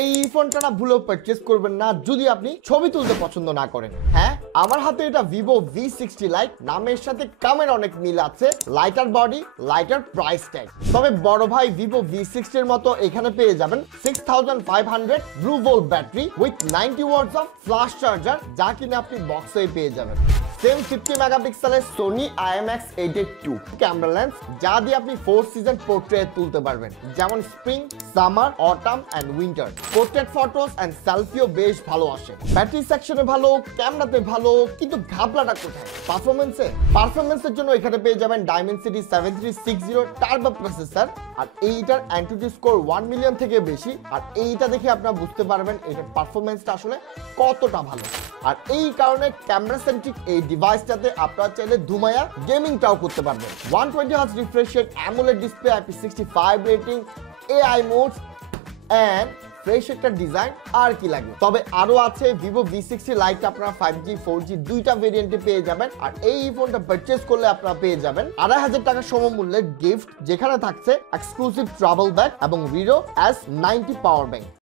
এই ফোনটা না ভুলেও পারচেজ করবেন না যদি আপনি ছবি তুলতে পছন্দ না করেন। হ্যাঁ, আমার হাতে এটা ভিভো V60 লাইট, নামের সাথে কামের অনেক মিল আছে, lighter body, lighter price tag. তবে বড় ভাই ভিভো V60 এর মতো এখানে পেয়ে যাবেন 6500 blue volt battery with 90 watts of flash charger, যা কিনা আপনি বক্সেই পেয়ে যাবেন। সেম 50 মেগাপিক্সেলের সোনি IMX882 ক্যামেরা লেন্স, যা দিয়ে আপনি 4 সিজন পোর্ট্রেট তুলতে পারবেন, যেমন spring, summer, autumn and winter. Portrait photos and সেলফিও বেশ ভালো আসে। ব্যাটারি সেকশনে ভালো, ক্যামেরাতে ভালো, কিন্তু ঘাবলাটা কোথায়? পারফরম্যান্সের জন্য এখানে পেয়ে যাবেন Dimensity 7360 টার্বো প্রসেসর, আর এইটার অ্যান্টিটি স্কোর 1 মিলিয়ন থেকে বেশি। আর এইটা দেখে আপনারা বুঝতে পারবেন এটার পারফরম্যান্সটা আসলে কতটা ভালো। আর এই কারণে ক্যামেরা সেন্ট্রিক এই ডিভাইসটাতে আপনারা চাইলে ধুমায়া গেমিংটাও করতে পারবেন। 120 hertz refresh rate, AMOLED display, IP65 rating, AI modes and fresh একটা ডিজাইন, আর কি লাগে। তবে আরো আছে ভিভো V60 লাইট, আপনারা 5G 4G দুইটা ভেরিয়েন্টে পেয়ে যাবেন। আর এই ফোনটা পারচেজ করলে আপনারা পেয়ে যাবেন 2500 টাকা সমমূল্যের গিফট, যেখানে থাকছে এক্সক্লুসিভ ট্রাভেল ব্যাগ এবং রিডো S90 পাওয়ার ব্যাংক।